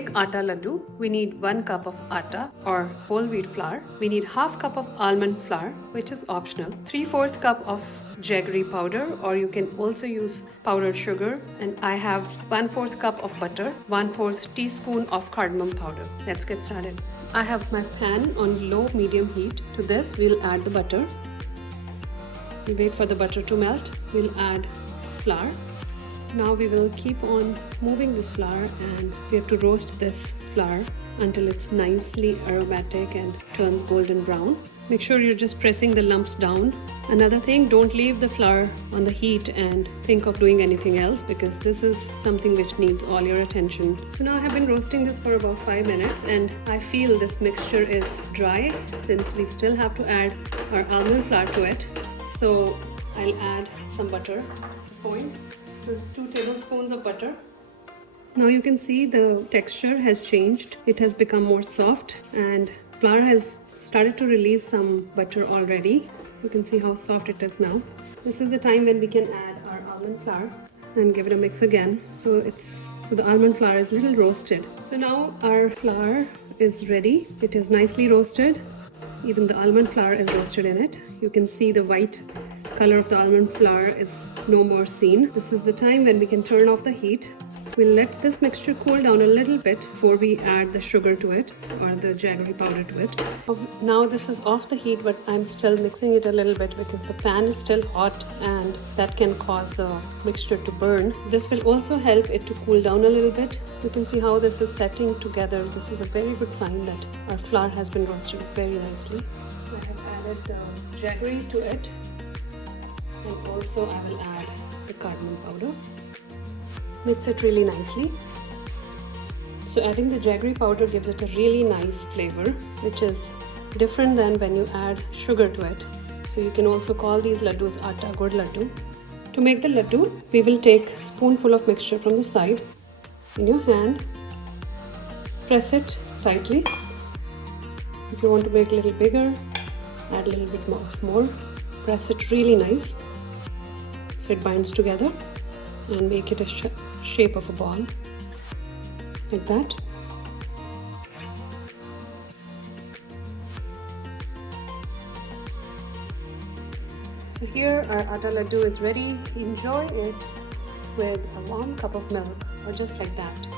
make atta ladoo, we need 1 cup of atta or whole wheat flour. We need half cup of almond flour, which is optional. 3/4 cup of jaggery powder, or you can also use powdered sugar. And I have 1/4 cup of butter, 1/4 teaspoon of cardamom powder. Let's get started. I have my pan on low medium heat. To this, we'll add the butter. We wait for the butter to melt. We'll add flour. Now we will keep on moving this flour, and we have to roast this flour until it's nicely aromatic and turns golden brown. Make sure you're just pressing the lumps down. Another thing, don't leave the flour on the heat and think of doing anything else, because this is something which needs all your attention. So now I have been roasting this for about 5 minutes, and I feel this mixture is dry since we still have to add our almond flour to it. So I'll add some butter at this point. There's 2 tablespoons of butter. Now you can see the texture has changed. It has become more soft, and flour has started to release some butter already. You can see how soft it is now. This is the time when we can add our almond flour and give it a mix again. So the almond flour is a little roasted. So now our flour is ready. It is nicely roasted. Even the almond flour is roasted in it. You can see the white color of the almond flour is no more seen. This is the time when we can turn off the heat. We'll let this mixture cool down a little bit before we add the sugar to it, or the jaggery powder to it. Now this is off the heat, but I'm still mixing it a little bit because the pan is still hot and that can cause the mixture to burn. This will also help it to cool down a little bit. You can see how this is setting together. This is a very good sign that our flour has been roasted very nicely. I have added the jaggery to it, and also I will add the cardamom powder. Mix it really nicely. So adding the jaggery powder gives it a really nice flavor, which is different than when you add sugar to it. So you can also call these ladoos atta gur ladoo. To make the ladoo, we will take a spoonful of mixture from the side in your hand. Press it tightly. If you want to make it a little bigger, add a little bit more. Press it really nice so it binds together, and make it a shape of a ball like that. So here our atta ladoo is ready. Enjoy it with a warm cup of milk, or just like that.